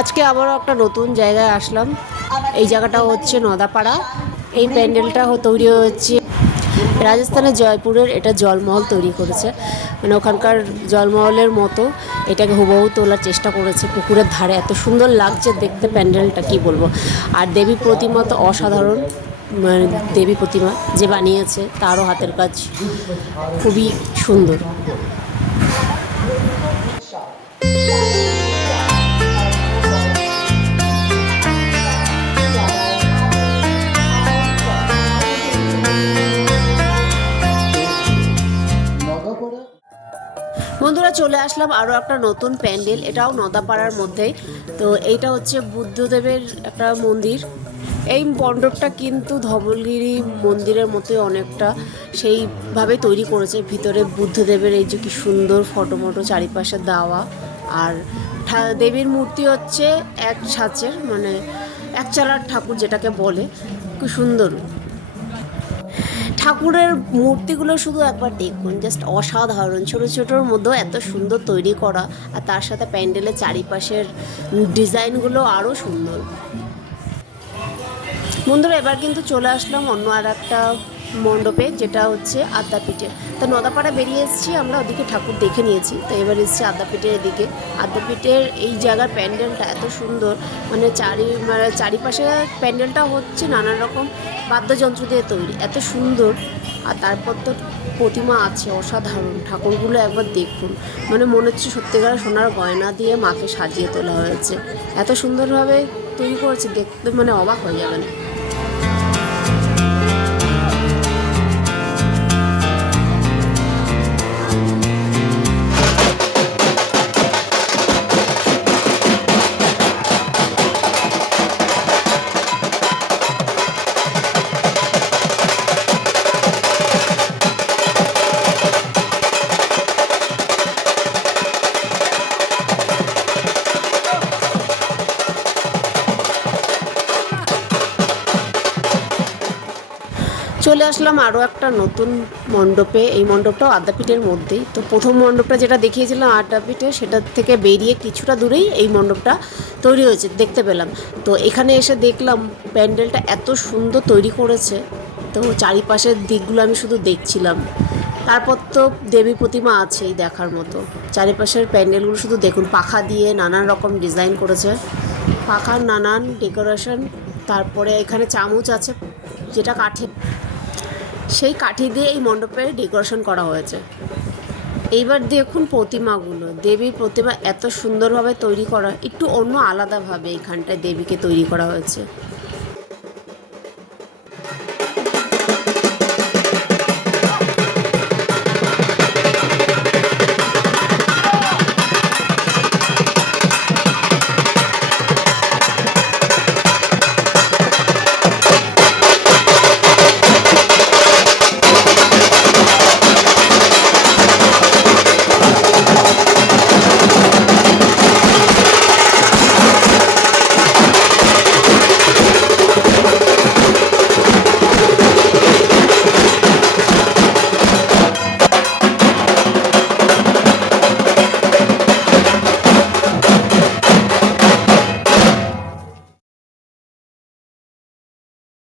আজকে আবারও একটা নতুন জায়গায় আসলাম। এই জায়গাটা হচ্ছে নদাপাড়া। এই প্যান্ডেলটা তৈরি হচ্ছে রাজস্থানের জয়পুরের। এটা জলমহল তৈরি করেছে। মানে ওখানকার জলমহলের মতো এটাকে হুবহু তোলার চেষ্টা করেছে পুকুরের ধারে। এত সুন্দর লাগছে দেখতে প্যান্ডেলটা, কি বলব? আর দেবী প্রতিমা তো অসাধারণ। মানে দেবী প্রতিমা যে বানিয়েছে, তারও হাতের কাজ খুবই সুন্দর। বন্ধুরা? চলে আসলাম আরও একটা নতুন প্যান্ডেল। এটাও নদাপাড়ার মধ্যেই। তো এইটা হচ্ছে বুদ্ধদেবের একটা মন্দির। এই মণ্ডপটা কিন্তু ধবলগিরি মন্দিরের মতোই অনেকটা। সেইভাবে তৈরি করেছে। ভিতরে বুদ্ধদেবের এই যে কি সুন্দর ফটো মটো, চারিপাশে দেওয়া। আর দেবীর মূর্তি হচ্ছে এক ছাঁচের মানে এক চালার ঠাকুর যেটাকে বলে। খুব সুন্দর। ঠাকুরের মূর্তিগুলো শুধু একবার দেখুন জাস্ট অসাধারণ। ছোট ছোটোর মধ্যেও এত সুন্দর তৈরি করা, আর তার সাথে প্যান্ডেলের চারিপাশের ডিজাইনগুলো আরও সুন্দর। বন্ধুরা, এবার কিন্তু চলে আসলাম অন্য আর একটা মণ্ডপে, যেটা হচ্ছে আদ্যাপীঠে তো নদাপাড়া বেরিয়ে এসেছি, আমরা ওদিকে ঠাকুর দেখে নিয়েছি। তো এবার এসেছি আদ্যাপীঠের এদিকে। আদ্যাপীঠের এই জায়গার প্যান্ডেলটা এত সুন্দর। মানে চারি মানে চারিপাশে প্যান্ডেলটা হচ্ছে নানান রকম বাদ্যযন্ত্র দিয়ে তৈরি। এত সুন্দর। আর তারপর তো প্রতিমা আছে, অসাধারণ। ঠাকুরগুলো একবার দেখুন। মানে মনে হচ্ছে সত্যিকার সোনার গয়না দিয়ে মাকে সাজিয়ে তোলা হয়েছে। এত সুন্দরভাবে তৈরি করেছে, দেখতে মানে অবাক হয়ে যাবেন। চলে আসলাম আরও একটা নতুন মণ্ডপে। এই মণ্ডপটাও আদ্যাপীঠের মধ্যেই। তো প্রথম মণ্ডপটা যেটা দেখিয়েছিলাম আদ্যাপীঠে সেটার থেকে বেরিয়ে কিছুটা দূরেই এই মণ্ডপটা তৈরি হয়েছে, দেখতে পেলাম। তো এখানে এসে দেখলাম প্যান্ডেলটা এত সুন্দর তৈরি করেছে। তো চারিপাশের দিকগুলো আমি শুধু দেখছিলাম। তারপর তো দেবী প্রতিমা আছেই দেখার মতো। চারিপাশের প্যান্ডেলগুলো শুধু দেখুন, পাখা দিয়ে নানান রকম ডিজাইন করেছে। পাখার নানান ডেকোরেশন, তারপরে এখানে চামচ আছে, যেটা কাঠের। সেই কাঠি দিয়ে এই মণ্ডপের ডেকোরেশন করা হয়েছে। এইবার দেখুন প্রতিমাগুলো। দেবীর প্রতিমা এত সুন্দরভাবে তৈরি করা, একটু অন্য আলাদাভাবে এইখানটায় দেবীকে তৈরি করা হয়েছে।